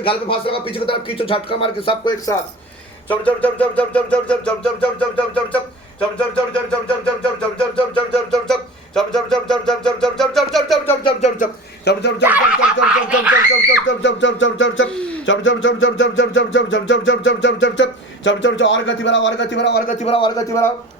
घर में फांस लगा पीछे की तरफ खींचो झटका मार के सबको एक साथ और गति बढ़ाओ और गति बढ़ाओ और गति बढ़ाओ और गति बढ़ाओ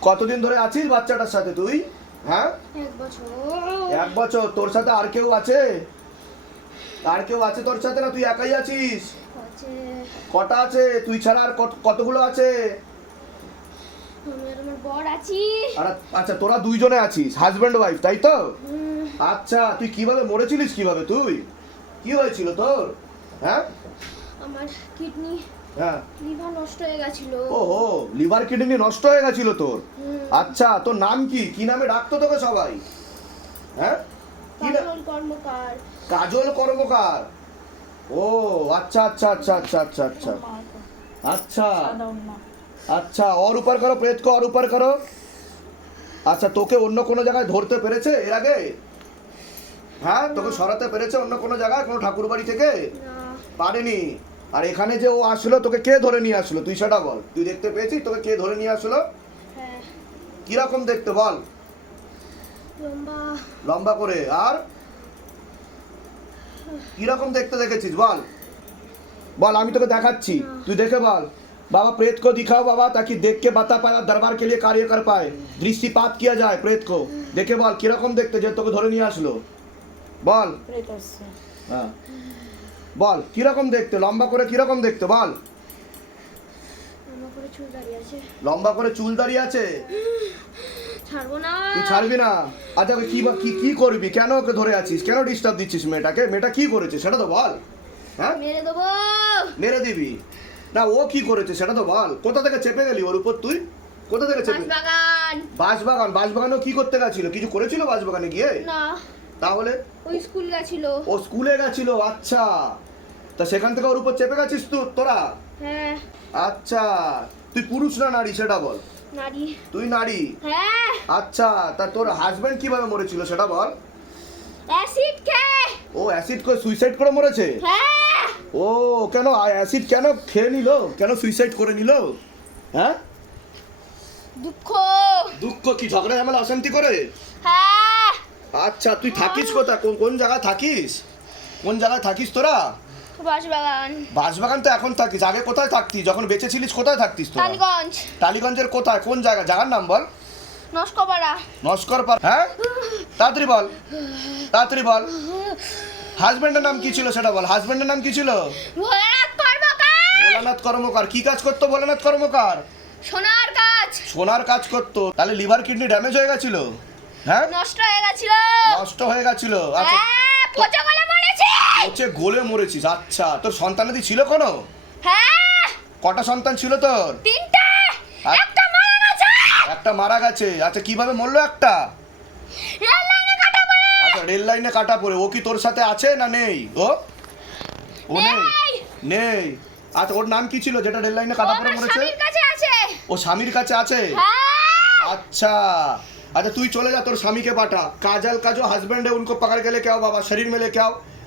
কতদিন ধরে আছিস বাচ্চাটার সাথে তুই? হ্যাঁ? এক বছর। তোর সাথে আর কেউ আছে? আর কেউ আছে তোর সাথে না তুই একাই আছিস? কটা আছে? তুই ছাড়া আর কত- কতগুলো আছে? আচ্ছা তোরা দুইজনে আছিস হাজব্যান্ড ওয়াইফ তাই তো? আচ্ছা তুই কীভাবে মরেছিলিস কীভাবে তুই? কি হয়েছিল তোর? হ্যাঁ? আমার কিডনি হ্যাঁ। লিভার নষ্ট হয়ে গেছিল। ওহো লিভার কিডনি নষ্ট হয়ে গেছিল তোর? আচ্ছা তোর নাম কি? কি নামে ডাকতো তোকে সবাই? হ্যাঁ? কাজল কর্মকার। কাজল ও আচ্ছা আচ্ছা আচ্ছা আচ্ছা আচ্ছা আচ্ছা। আচ্ছা। আচ্ছা অর উপর করো প্রেত কো ওর উপর করো। আচ্ছা তোকে অন্য কোনো জায়গায় ধরতে পেরেছে এর আগে? হ্যাঁ তোকে সরাতে পেরেছে অন্য কোনো জায়গায় কোনো ঠাকুর বাড়ি থেকে পারেনি? আর এখানে যে ও আসলো তোকে কে ধরে নিয়ে আসলো তুই সেটা বল তুই দেখতে পেয়েছিস তোকে কে ধরে নিয়ে আসলো হ্যাঁ কিরকম দেখতে বল লম্বা লম্বা করে আর কিরকম দেখতে দেখেছিস বল বল আমি তোকে দেখাচ্ছি তুই দেখে বল बाबा प्रेत को दिखाओ बाबा ताकि देख के बता पाए और दरबार के लिए कार्य कर पाए दृष्टिपात किया जाए प्रेत को দেখে বল কিরকম দেখতে যে তোকে ধরে নিয়ে আসলো বল হ্যাঁ বল কীরকম দেখতে? লম্বা করে কীরকম দেখতে? বল। লম্বা করে চুল দাঁড়িয়ে আছে। তুই ছাড়বি না? আচ্ছা কি কি কি করবি? কেন ওকে ধরে আছিস? কেন ডিস্টার্ব দিচ্ছিস মেয়েটাকে? মেয়েটা কি করেছে? সেটা তো বল। হ্যাঁ? মেরে দেবো। মেরে দিবি। না ও কি করেছে? সেটা তো বল। কোথা থেকে চেপে গেলি ওর উপর তুই? কোথা থেকে চেপে বাগান বাঁশবাগান? বাঁশবাগানও কি করতে গেছিল? কিছু করেছিল বাঁশবাগানে গিয়ে? না। তাহলে? ওই স্কুল গেছিল। ও স্কুলে গেছিল আচ্ছা। তা সেখান থেকে ওর উপর চেপে গেছিস তো তোরা? হ্যাঁ। আচ্ছা তুই পুরুষ না নারী সেটা বল। নারী। তুই নারী? হ্যাঁ। আচ্ছা তা তোর হাজবেন্ড কীভাবে মরেছিল সেটা বল। অ্যাসিড খেয়ে ও অ্যাসিড করে সুইসাইড করে মরেছে? হ্যাঁ। ও কেন অ্যাসিড কেন খেয়ে নিল? কেন সুইসাইড করে নিল? হ্যাঁ? দুঃখ। দুঃখ কি ঝগড়া ঝামেলা অশান্তি করে? হ্যাঁ। আচ্ছা তুই থাকিস কোথায়? কোন কোন জায়গায় থাকিস? কোন জায়গায় থাকিস তোরা? বাঁশবাগান। বাঁশবাগান তো এখন থাকিস। আগে কোথায় থাকতিস? যখন বেঁচে ছিলিস কোথায় থাকতিস তোরা? টালিগঞ্জ। টালিগঞ্জের কোথায়? কোন জায়গা? জায়গার নাম বল। নস্কপাড়া নস্কর পার হ্যাঁ? তাড়াতাড়ি বল। তাড়াতাড়ি বল। হাজবেন্ডের নাম কি ছিল সেটা বল। হাজবেন্ডের নাম কি ছিল? ভোলানাথ কর্মকার। ভোলানাথ কর্মকার। কি কাজ করতো ভোলানাথ কর্মকার? সোনার কাজ। সোনার কাজ করতো। তাহলে লিভার কিডনি ড্যামেজ হয়ে গেছিল? হ্যাঁ? নষ্ট হয়ে গেছিল। নষ্ট হয়ে গেছিল। আচ্ছা। হ্যাঁ পচা হচ্ছে গোলে মরেছিস আচ্ছা তোর সন্তানাদি ছিল কোনো হ্যাঁ কটা সন্তান ছিল তোর তিনটা আর- একটা মারা গেছে একটা মারা গেছে আচ্ছা কিভাবে মরলো একটা রেল লাইনে কাটা পড়ে আচ্ছা রেল লাইনে কাটা পড়ে ও কি তোর সাথে আছে না নেই ও ও নেই নেই। নেই আচ্ছা ওর নাম কি ছিল যেটা রেল লাইনে কাটা পড়ে আমার মরেছে স্বামীর কাছে আছে ও স্বামীর কাছে আছে হ্যাঁ अच्छा अच्छा तू ही चले जा तोर स्वामी के पाटा काजल का जो हस्बैंड है उनको पकड़ के लेके आओ बाबा शरीर में लेके आओ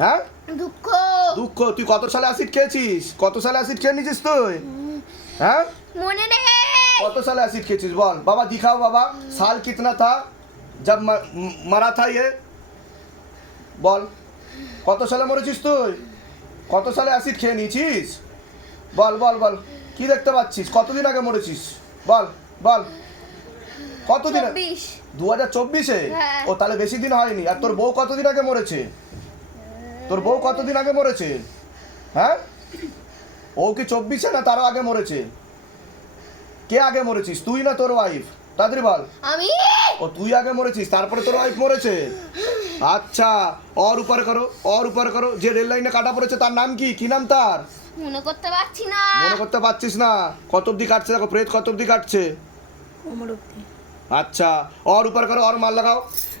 হ্যাঁ? দুঃখ। দুঃখ তুই কত সালে অ্যাসিড খেয়েছিস? কত সালে অ্যাসিড খেয়ে নিয়েছিস তুই? হ্যাঁ? মনে নেই। কত সালে অ্যাসিড খেয়েছিস বল? বাবা দিখাও বাবা। সাল কিতনা থা? জব মারা থা ইয়ে? বল কত সালে মরেছিস তুই? কত সালে অ্যাসিড খেয়ে নিয়েছিস? বল বল বল কি দেখতে পাচ্ছিস? কতদিন আগে মরেছিস? বল বল কতদিন দু হাজার চব্বিশে? হ্যাঁ। ও তাহলে বেশি দিন হয়নি। আর তোর বউ কতদিন আগে মরেছে? তোর বউ কতদিন আগে মরেছে? হ্যাঁ? ও কি চব্বিশে না তারও আগে মরেছে? কে আগে মরেছিস তুই না তোর ওয়াইফ তাদের বল। আমি? ও তুই আগে মরেছিস তারপরে তোর ওয়াইফ মরেছে? আচ্ছা অর উপর করো অর উপর করো যে রেল লাইনে কাটা পড়েছে তার নাম কি? কি নাম তার? মনে করতে পারছি না। মনে করতে পারছিস না? কত অবধি কাটছে দেখো প্রেত কত অবধি কাটছে? আচ্ছা অর উপর করো অর মাল লাগাও।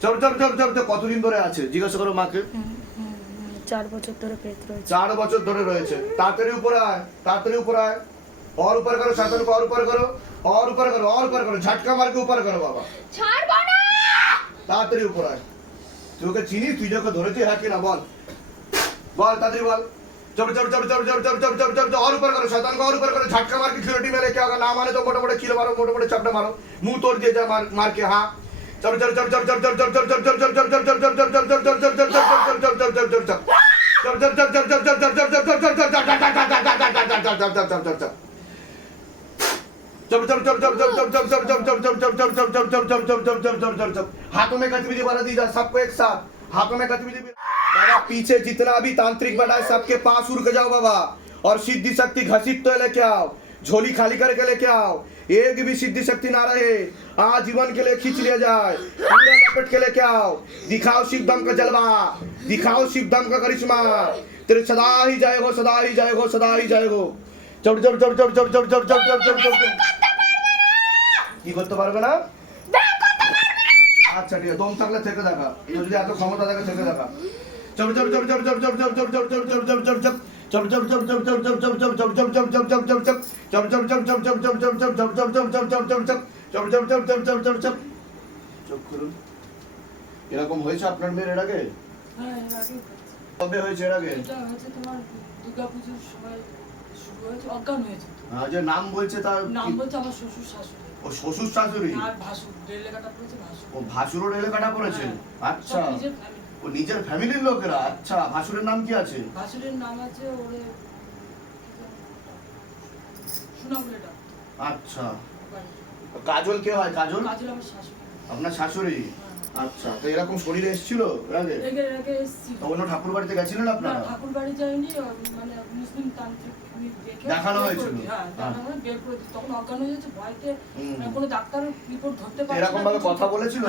চলো চলো চলো চলো কতদিন ধরে আছে জিজ্ঞাসা করো মাকে চার বছর ধরে রয়েছে তাড়াতাড়ি উপরে আয় তাড়াতাড়ি উপরে আয় অর উপর করো শাসন অর উপর করো অর উপর করো অর উপর করো ঝাটকা মারকে উপর করো তাড়াতাড়ি উপর আয় তোকে চিনি তুই যাকে ধরেছি হ্যাঁ কিনা বল বল তাড়াতাড়ি বল চলো চলো চলো চলো চলো চলো চলো চলো চলো অর উপর করো শাসন অর উপর করো ঝাটকা মারকে খিরটি মেরে কে না মানে তো বড় বড় খিল মারো বড় বড় চাপটা মারো মুহূর্ত দিয়ে যা মার মারকে হা हाथों में गतिविधि बना दी जाए सबको एक साथ। हाथों में गतिविधि बाबा, पीछे जितना भी तांत्रिक बना है सबके पास उड़ के जाओ बाबा। और सिद्धि शक्ति घसीट तो लेके आओ। झोली खाली करके लेके आओ। एक भी सिद्धि शक्ति ना रहे आजीवन के लिए खींच लिया जाए पूरा लपेट के लेके आओ दिखाओ शिव दम का जलवा दिखाओ शिव दम का करिश्मा तेरे सदा ही जाएगो सदा ही जाएगो सदा ही जाएगो চট চট চট চট চট চট চট চট চট চট চট কি করতে পারবে না আচ্ছা ঠিক আছে দম থাকলে থেকে দেখা যদি এত ক্ষমতা থাকে থেকে দেখা কবে হয়েছে এর যে নাম বলছে তার নাম শ্বশুর শাশুড়ি ও শ্বশুর শাশুড়ি ভাসুর রেলে কাটা পড়েছে ভাসুর ও রেলে কাটা পড়েছে আচ্ছা ও নিজের ফ্যামিলির লোকেরা? আচ্ছা ভাসুরের নাম কি আছে? ভাসুরের নাম আছে ওরে আচ্ছা। কাজল কে হয়? কাজল? কাজল আমার শাশুড়ি। আপনার শাশুড়ি? হ্যাঁ। আচ্ছা তো এরকম শরীরে এসেছিল আগে আগে এসেছিল অন্য ঠাকুর বাড়িতে গেছিলেন আপনারা? ঠাকুর বাড়ি যায়নি মানে মুসলিম তান্ত্রিক দেখানো হয়েছিল। হ্যাঁ, হ্যাঁ। তখন মানে এরকম ভাবে হ্যাঁ, কথা বলেছিল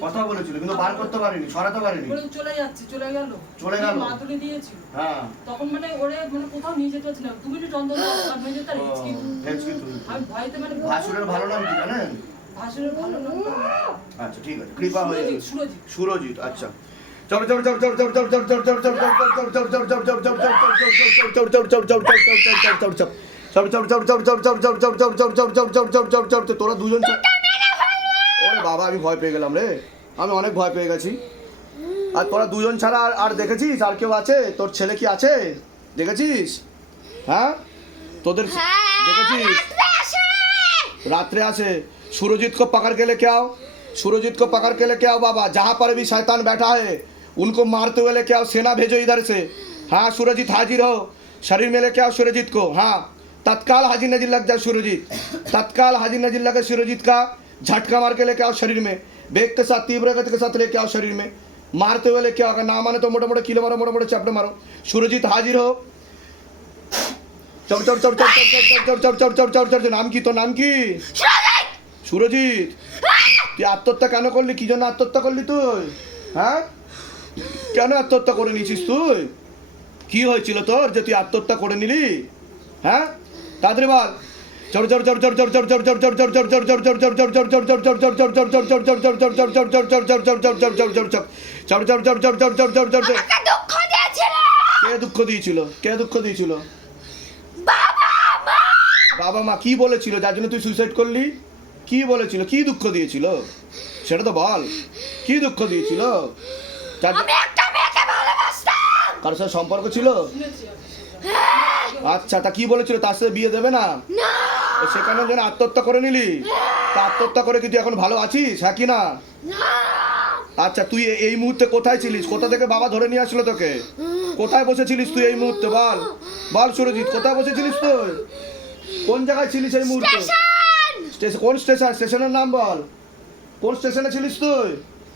কথা বলেছিল। কিন্তু বার করতে পারেনি সরাতে পারেনি। চলে যাচ্ছে চলে গেল। চলে গেল। মাদুলি দিয়েছিল। তখন মানে ওরে মানে কোথাও নিয়ে যেতে পারছে না। দু মিনিট অন্তর মানে ভাসুরের ভালো নাম কি জানেন? আচ্ছা ঠিক আছে। কৃপা হয়ে সুরজিৎ আচ্ছা। চলো চলো চলো চলো চলো চলো চলো চলো চলো চলো চলো চলো চলো চলো চলো তোরা দুজন ওরে বাবা আমি ভয় পেয়ে গেলাম রে আমি অনেক ভয় পেয়ে গেছি আর তোরা দুজন ছাড়া আর আর দেখেছিস আর কেউ আছে তোর ছেলে কি আছে দেখেছিস হ্যাঁ তোদের দেখেছিস রাত্রে আছে সুরজিৎ কো পাকড় কে লেকে आओ সুরজিৎ কো পাকড় কে লেকে বাবা जहां पर भी বেটা बैठा उनको मारते हुए लेके आओ सेना भेजो इधर से हाँ सूरजीत हाजिर हो शरीर में लेके आओ सूरजीत को हाँ तत्काल हाजिर नजीर लग जाए सूरजीत तत्काल हाजिर नजीर लगे सूरजीत का झटका मार के लेके आओ शरीर में वेग के साथ तीव्र गति के साथ लेके आओ शरीर में मारते हुए लेके आओ अगर ना माने तो मोटे मोटे किलो मारो मोटे मोटे चपटे मारो सूरजीत हाजिर हो चढ़ चढ़ चढ़ चढ़ चढ़ चढ़ चढ़ चढ़ चढ़ चढ़ चढ़ नाम की तो नाम की সুরজিৎ তুই আত্মহত্যা কেন করলি কি জন্য আত্মহত্যা করলি তুই হ্যাঁ কেন আত্মহত্যা করে নিয়েছিস তুই কি হয়েছিল তোর যে তুই আত্মহত্যা করে নিলি হ্যাঁ তাড়াতাড়ি বল চড় চড় চড় চড় চড় চড় চড় চড় চড় চড় চড় চড় চড় চড় চড় চড় চড় চড় চড় আমাকে দুঃখ দিয়েছিল কে দুঃখ দিয়েছিল কে দুঃখ দিয়েছিল বাবা মা কি বলেছিল যার জন্য তুই সুইসাইড করলি কি বলেছিল কি দুঃখ দিয়েছিল সেটা তো বল কি দুঃখ দিয়েছিল আমি একটা মেয়েকে ভালোবাসতাম! কারোর সাথে সম্পর্ক ছিল? আচ্ছা তা কি বলেছিল? তার সাথে বিয়ে দেবে না? সেখানে যেন আত্মহত্যা করে নিলি? তা আত্মহত্যা করে কি তুই এখন ভালো আছিস হ্যাঁ কি না? আচ্ছা তুই এই মুহূর্তে কোথায় ছিলিস? কোথা থেকে বাবা ধরে নিয়ে আসলো তোকে? কোথায় বসেছিলিস তুই এই মুহূর্তে? বল। বল সুরজিৎ কোথায় বসেছিলিস তুই? কোন জায়গায় ছিলিস এই মুহূর্তে? কোন স্টেশন? স্টেশনের নাম বল। কোন স্টেশনে ছিলিস তুই?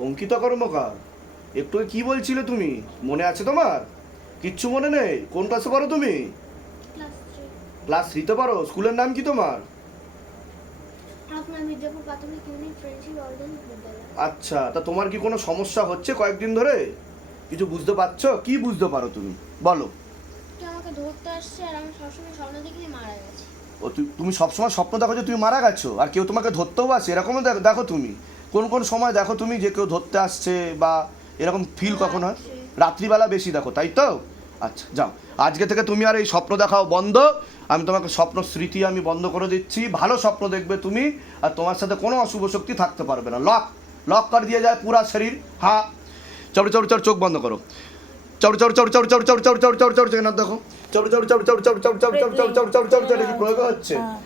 অঙ্কিতা কর্মকার একটু কি বলছিলে তুমি? মনে আছে তোমার? কিচ্ছু মনে নেই? কোন ক্লাসে পড়ো তুমি? ক্লাস থ্রিতে পারো স্কুলের নাম কি তোমার? আচ্ছা তা তোমার কি কোনো সমস্যা হচ্ছে কয়েকদিন ধরে? কিছু বুঝতে পারছ? কি বুঝতে পারো তুমি? বলো। আমাকে ধরতে আসছে আর আমি সবসময় স্বপ্ন দেখি মারা গেছে। ও তুই তুমি সবসময় স্বপ্ন দেখো যে তুমি মারা গেছো? আর কেউ তোমাকে ধরতেও আসে? এরকমও দেখো দেখো তুমি। কোন কোন সময় দেখো তুমি যে কেউ ধরতে আসছে বা এরকম ফিল কখন হয় রাত্রিবেলা বেশি দেখো তাই তো আচ্ছা যাও আজকে থেকে তুমি আর এই স্বপ্ন দেখাও বন্ধ আমি তোমাকে স্বপ্ন স্মৃতি আমি বন্ধ করে দিচ্ছি ভালো স্বপ্ন দেখবে তুমি আর তোমার সাথে কোনো অশুভ শক্তি থাকতে পারবে না লক লক করে দিয়ে যায় পুরা শরীর হ্যাঁ চড় চড় চড় চোখ বন্ধ করো চড় চড় চড় চড় চড় চড় চড় চড় চড় চড় চড় দেখো চড় চড় চড় চড় চড় চড় চড় চড় চড় চড় চড় চড় চড় কি প্রয়োগ হচ্ছে চড় চড় চড় চড় চড় চড় চড় চড় চড় চড় চড়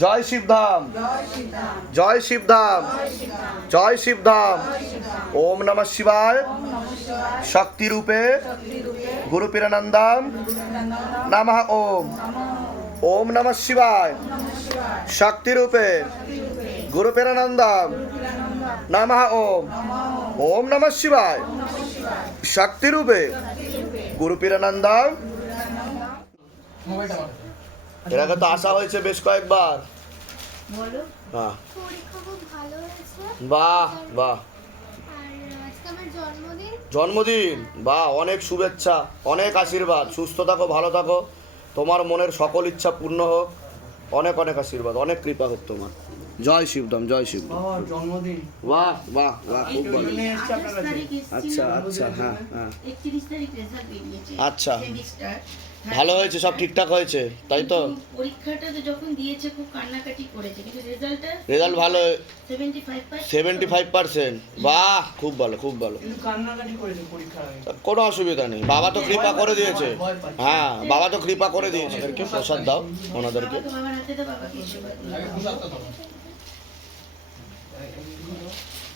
জয় শিবধাম। জয় শিবধাম। জয় শিবধাম। ওম নমঃ শিবায়। শক্তি রূপে গুরু পীরানন্দাম নমঃ ওম। ওম নমঃ শিবায়। শক্তি রূপে গুরু পীরানন্দাম নমঃ ওম। ওম নমঃ শিবায়। শক্তি রূপে গুরু পীরানন্দাম। এর আগে তো আসা হয়েছে বেশ কয়েকবার। হ্যাঁ পরীক্ষা খুব বাহ বাহ। আর আজকে আমার জন্মদিন। জন্মদিন? বা অনেক শুভেচ্ছা অনেক আশীর্বাদ। সুস্থ থাকো ভালো থাকো। তোমার মনের সকল ইচ্ছা পূর্ণ হোক। অনেক অনেক আশীর্বাদ অনেক কৃপা হোক তোমার। জয় শিবধাম জয় শিব জন্মদিন। বাহ বাহ বাহ খুব ভালো। আচ্ছা আচ্ছা হ্যাঁ হ্যাঁ। আচ্ছা। সেমিস্টার ভালো হয়েছে সব ঠিকঠাক হয়েছে তাই তো? পরীক্ষাটা তো যখন দিয়েছে খুব কান্নাকাটি করেছে কিন্তু রেজাল্টটা রেজাল্ট ভালো seventy five percent seventy five percent বাহ খুব ভালো খুব ভালো। কিন্তু কান্নাকাটি করেছে পরীক্ষার আগে। কোনো অসুবিধা নেই বাবা তো কৃপা করে দিয়েছে। হ্যাঁ বাবা তো কৃপা করে দিয়েছে। ওদেরকে প্রসাদ দাও ওনাদেরকে। বাবা তো বাবার হাতে তো বাবাকে আশীর্বাদ দাও।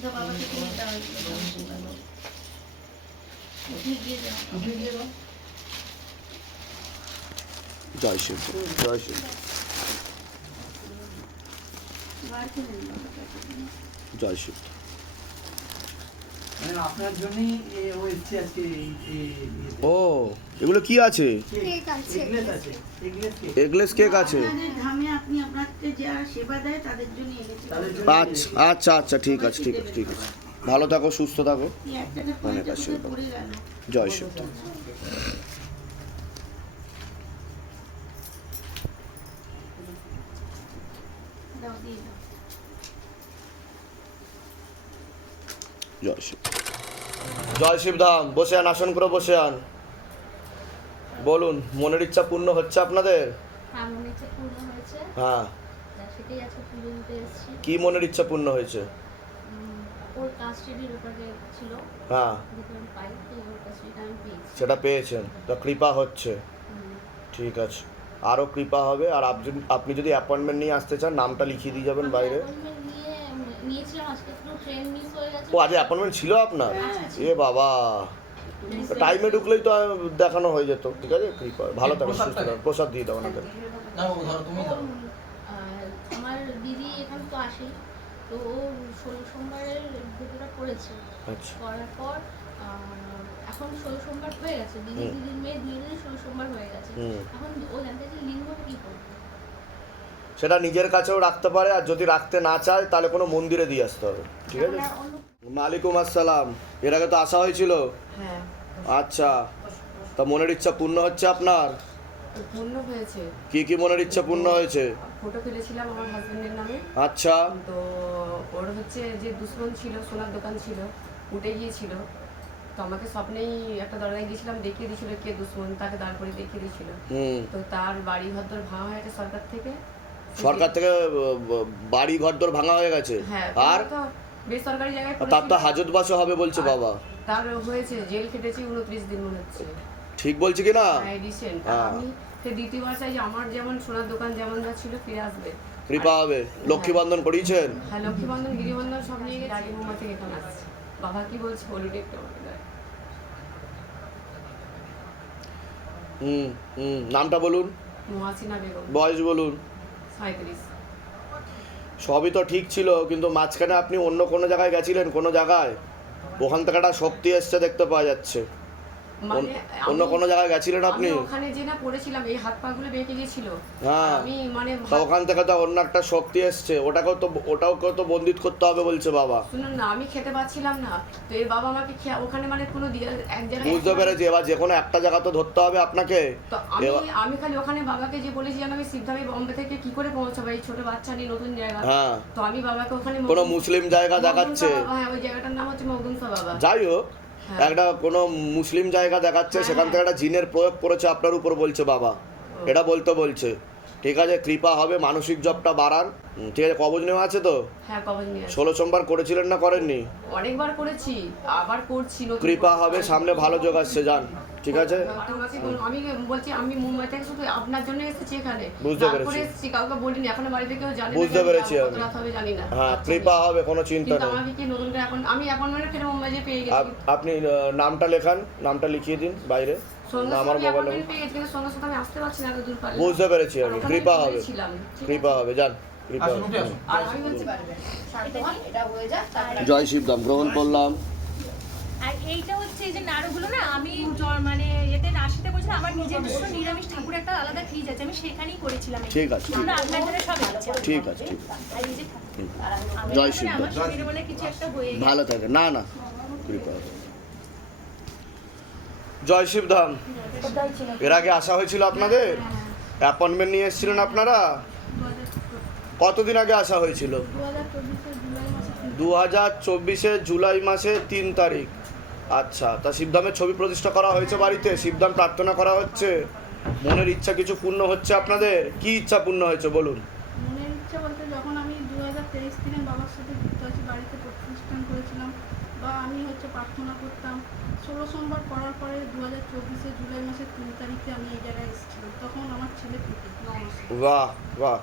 দাও বাবাকে তুমি দাও জয় শিব জয় শিব জয় শিব ও এগুলো কি আছে? এগলেস কেক আছে। আচ্ছা আচ্ছা আচ্ছা ঠিক আছে ঠিক আছে ঠিক আছে। ভালো থাকো সুস্থ থাকো। অনেক আশীর্বাদ। জয় শ্রী দিয়ে দাও জয় শিবধাম বসে আন আসন করে বসে আন। বলুন মনের ইচ্ছা পূর্ণ হচ্ছে আপনাদের? হ্যাঁ, হ্যাঁ। কি মনের ইচ্ছা পূর্ণ হয়েছে? হ্যাঁ। সেটা পেয়েছেন। তা কৃপা হচ্ছে। ঠিক আছে। আরও কৃপা হবে। আর আপনি আপনি যদি অ্যাপয়েন্টমেন্ট নিয়ে আসতে চান নামটা লিখিয়ে দিয়ে যাবেন বাইরে। appointment নিয়ে নিয়েছিলাম আজকে পুরো ট্রেন মিস হয়ে গেছে। ও আজ অ্যাপয়েন্টমেন্ট ছিল আপনার? এ বাবা। টাইমে ঢুকলেই তো দেখানো হয়ে যেত ঠিক আছে? কৃপা ভালো থাকো সুস্থ থাকো। প্রসাদ দিয়ে দাও ওনাদের। আমার দিদি এখানে তো আসেই তো ও ষোলো সোমবারের পুজোটা করেছে। আচ্ছা। করার পর এখন ষোলো সোমবার হয়ে গেছে। দিদি দিদির মেয়ে ষোলো সোমবার হয়ে গেছে। এখন ও জানতে চাইছে লিঙ্গ কি করবে। সেটা নিজের কাছেও রাখতে পারে আর যদি রাখতে না চায় তাহলে কোনো মন্দিরে দিয়ে আসতে হবে। ঠিক আছে? মালিকুম আসসালাম। এর আগে তো আসা হয়েছিল? হ্যাঁ। আচ্ছা। তা মনের ইচ্ছা পূর্ণ হচ্ছে আপনার? পূর্ণ হয়েছে। কি কি মনের ইচ্ছা পূর্ণ হয়েছে? ফটো তুলেছিলাম আমার হাজবেন্ডের নামে। আচ্ছা। তো ওর হচ্ছে যে দুশ্মন ছিল সোনার দোকান ছিল উঠে গিয়েছিল। তো আমাকে স্বপ্নেই একটা দরজায় গিয়েছিলাম দেখিয়ে দিয়েছিল কে দুশ্মন তাকে দাঁড় করে দেখিয়ে দিয়েছিল। তো তার বাড়ি ঘর দর ভাঙা হয়েছে সরকার থেকে। সরকার থেকে বাড়ি ঘরদোর ভাঙা হয়ে গেছে? হ্যাঁ আর? বেসরকারি জায়গায় তার তো হাজত বাসও হবে বলছে বাবা। তার হয়েছে জেল খেটেছি উনত্রিশ দিন মনে হচ্ছে। ঠিক বলছি কি না? হ্যাঁ হ্যাঁ। আমি সে দ্বিতীয়বার চাই যে আমার যেমন সোনার দোকান যেমন যা ছিল ফিরে আসবে। কৃপা হবে। লক্ষ্মী বন্ধন করিয়েছেন? হ্যাঁ লক্ষ্মীবন্ধন গিরিবন্ধন সব নিয়ে গেছে। আগে মোমা থেকে এখানে আসছে বাবা কি বলছে বলুন একটু আমাকে দেখ। হুম হুম। নামটা বলুন। মহাসিনা বেগম। বয়স বলুন। সাঁত্রিশ সবই তো ঠিক ছিল কিন্তু মাঝখানে আপনি অন্য কোনো জায়গায় গেছিলেন? কোনো জায়গায়? ওখান থেকে একটা শক্তি এসছে দেখতে পাওয়া যাচ্ছে। অন্য- অন্য কোনো জায়গায় গেছিলেন আপনি? ওখানে যে না পড়েছিলাম এই হাত পা গুলো বেঁকে গেছিল। হ্যাঁ। আমি মানে ওখান থেকে তো অন্য একটা শক্তি এসছে ওটাকেও তো ওটাও কেউ তো বন্দিত করতে হবে বলছে বাবা। শুনুন না আমি খেতে পাচ্ছিলাম না। তো এর বাবা আমাকে ওখানে মানে কোনো এক জায়গায় বুঝতে পেরেছি এবার যে কোনো একটা জায়গা তো ধরতে হবে আপনাকে। তো আমি আমি খালি ওখানে বাবাকে যে বলেছি আমি সিদ্ধামে বম্বে থেকে কি করে পৌঁছাবো এই ছোট বাচ্চা নিয়ে নতুন জায়গা। হ্যাঁ। তো আমি বাবাকে ওখানে কোনো মুসলিম জায়গা দেখাচ্ছে? হ্যাঁ ওই জায়গাটার নাম হচ্ছে মগুনসা বাবা। যাই হোক। একটা কোনো মুসলিম জায়গা দেখাচ্ছে হ্যাঁ, সেখান থেকে একটা জিনের প্রয়োগ করেছে আপনার উপর বলছে বাবা। এটা বলতে বলছে। ঠিক আছে কৃপা হবে মানসিক জবটা বাড়ান। ঠিক আছে কবজ নেওয়া আছে তো? হ্যাঁ কবজ ষোলো সোমবার করেছিলেন না করেননি? অনেকবার করেছি আবার করছি কৃপা হবে সামনে ভালো যোগ আসছে যান। ঠিক আছে? আমি বলছি আমি মুম্বাই থেকে শুধু আপনার জন্য এসেছি এখানে। বুঝতে পেরেছি। এসেছি কাউকে বলিনি এখন বাড়িতে কেউ জানে বুঝতে পেরেছি আমি। হবে জানি না। হ্যাঁ আচ্ছা, কৃপা হবে কোনো চিন্তা নেই। আমাকে কি নতুন করে এখন আমি এখন মানে ফের মুম্বাই যে পেয়ে গেছি। আপনি নামটা লেখান নামটা লিখিয়ে দিন বাইরে। আমার মোবাইল অ্যাপয়েন্টমেন্ট পেয়ে গেছি কিন্তু সঙ্গে সঙ্গে আমি আসতে পারছি না এত দূর পারলে। বুঝতে পেরেছি আমি। কৃপা হবে। কৃপা হবে যান জয় শিবদাম গ্রহণ করলাম। আর এইটা হচ্ছে এই যে নাড়ুগুলো না আমি মানে এতে রাশিতে করেছিলাম আমার নিজের নিরামিষ ঠাকুর একটা আলাদা ফ্রিজ আছে আমি সেখানেই করেছিলাম ঠিক আছে, সব আছে ঠিক আছে। ঠিক আছে। জয় ভালো থাকে। না না কৃপা। জয় শিবধাম এর আগে আসা হয়েছিল আপনাদের? অ্যাপয়েন্টমেন্ট নিয়ে এসেছিলেন আপনারা? কতদিন আগে আসা হয়েছিল? দু হাজার চব্বিশে জুলাই মাসে দু হাজার চব্বিশে জুলাই মাসে তিন তারিখ। আচ্ছা তা শিবধামের ছবি প্রতিষ্ঠা করা হয়েছে বাড়িতে? শিবধাম প্রার্থনা করা হচ্ছে? মনের ইচ্ছা কিছু পূর্ণ হচ্ছে আপনাদের? কি ইচ্ছা পূর্ণ হয়েছে বলুন? মনের ইচ্ছা বলতে যখন আমি দু হাজার তেইশ থেকে বাবার সাথে যুক্ত আছি বাড়িতে প্রতিষ্ঠান করেছিলাম বা আমি হচ্ছে প্রার্থনা করতাম ষোলো সোমবার করার পরে দু হাজার চব্বিশে জুলাই মাসের তিন তারিখে আমি এই জায়গায় এসেছিলাম। তখন আমার ছেলে বাহ বাহ।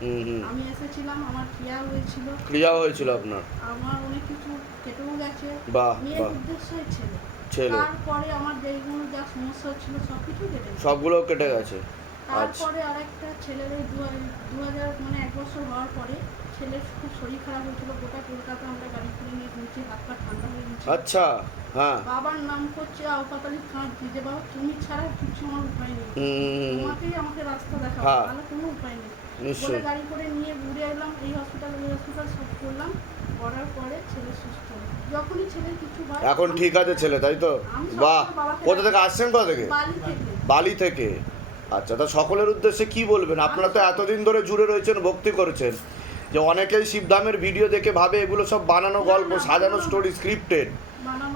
আমি এসেছিলাম আমার ক্রিয়া হয়েছিল। ক্রিয়া হয়েছিল আপনার? আমার অনেক কিছু কেটেও গেছে। বাহ বাহ। উদ্দেশ্যই ছেলে। ছেলে। তারপরে আমার যেইগুলো যা সমস্যা ছিল সব কিছু কেটে গেছে। সবগুলো কেটে গেছে? আচ্ছা। তারপরে আরেকটা ছেলের ওই দু হাজার মানে এক বছর হওয়ার পরে ছেলের খুব শরীর খারাপ হয়েছিল। গোটা কলকাতা আমরা গাড়ি করে নিয়ে ঘুরছি হাত পা ঠান্ডা হয়ে গেছে। আচ্ছা হ্যাঁ। বাবার নাম হচ্ছে আউপাতালি খাঁট দিতে বাবা তুমি ছাড়া কিছু আমার উপায় নেই। তোমাকেই আমাকে রাস্তা দেখাবো হ্যাঁ। তাহলে কোনো উপায় নেই। বলে নিশ্চয়ই গাড়ি করে নিয়ে ঘুরে এলাম এই হসপিটাল ওই হসপিটাল সব করলাম। করার পরে ছেলে সুস্থ যখনই ছেলের কিছু এখন ঠিক আছে ছেলে তাই তো? বাহ! কোথা থেকে আসছেন কোথা থেকে? বালি থেকে। আচ্ছা তা সকলের উদ্দেশ্যে কি বলবেন? আপনারা তো এতদিন ধরে জুড়ে রয়েছেন ভক্তি করেছেন। যে অনেকেই শিবধামের ভিডিও দেখে ভাবে এগুলো সব বানানো গল্প সাজানো স্টোরি স্ক্রিপ্টেড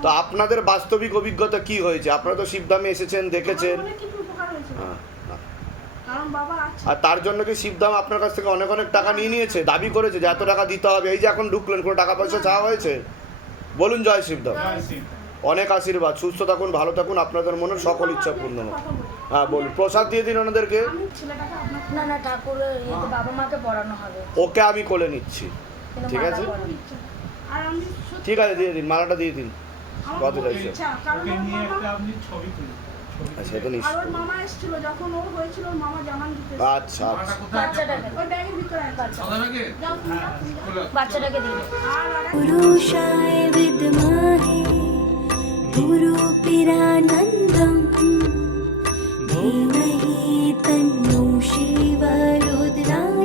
তো আপনাদের বাস্তবিক অভিজ্ঞতা কি হয়েছে? আপনারা তো শিবধামে এসেছেন দেখেছেন আমার অনেক কিছু উপকার হয়েছে হ্যাঁ, হ্যাঁ। কারণ বাবা আছে আর তার জন্য কি শিবধাম আপনার কাছ থেকে অনেক অনেক টাকা নিয়ে নিয়েছে? দাবি করেছে যে এত টাকা দিতে হবে। এই যে এখন ঢুকলেন কোনো টাকা পয়সা চাওয়া হয়েছে? বলুন জয় শিবধাম অনেক আশীর্বাদ। সুস্থ থাকুন ভালো থাকুন আপনাদের মনে সকল ইচ্ছা পূর্ণ হোক। হ্যাঁ বলুন। প্রসাদ দিয়ে দিন ওনাদেরকে। আমি ছেলেটাকে আপনার না না ঠাকুরের ইয়েতে বাবা মাকে পড়ানো হবে। ওকে আমি কোলে নিচ্ছি। ঠিক আছে। সত্যি ঠিক আছে দিয়ে দিন। মালাটা দিয়ে দিন। কত আচ্ছা তো নিশ্চয় আর ওর মামা এসেছিল যখন ও হয়েছিল ওর মামা জামান দিতে আচ্ছা, আচ্ছা বাচ্চাটাকে। ওই ব্যাগের ভিতরে বাচ্চাটাকে? পুরুষায় বিদ্মহে গুরু পিরানন্দম। শিব রুদ্রায়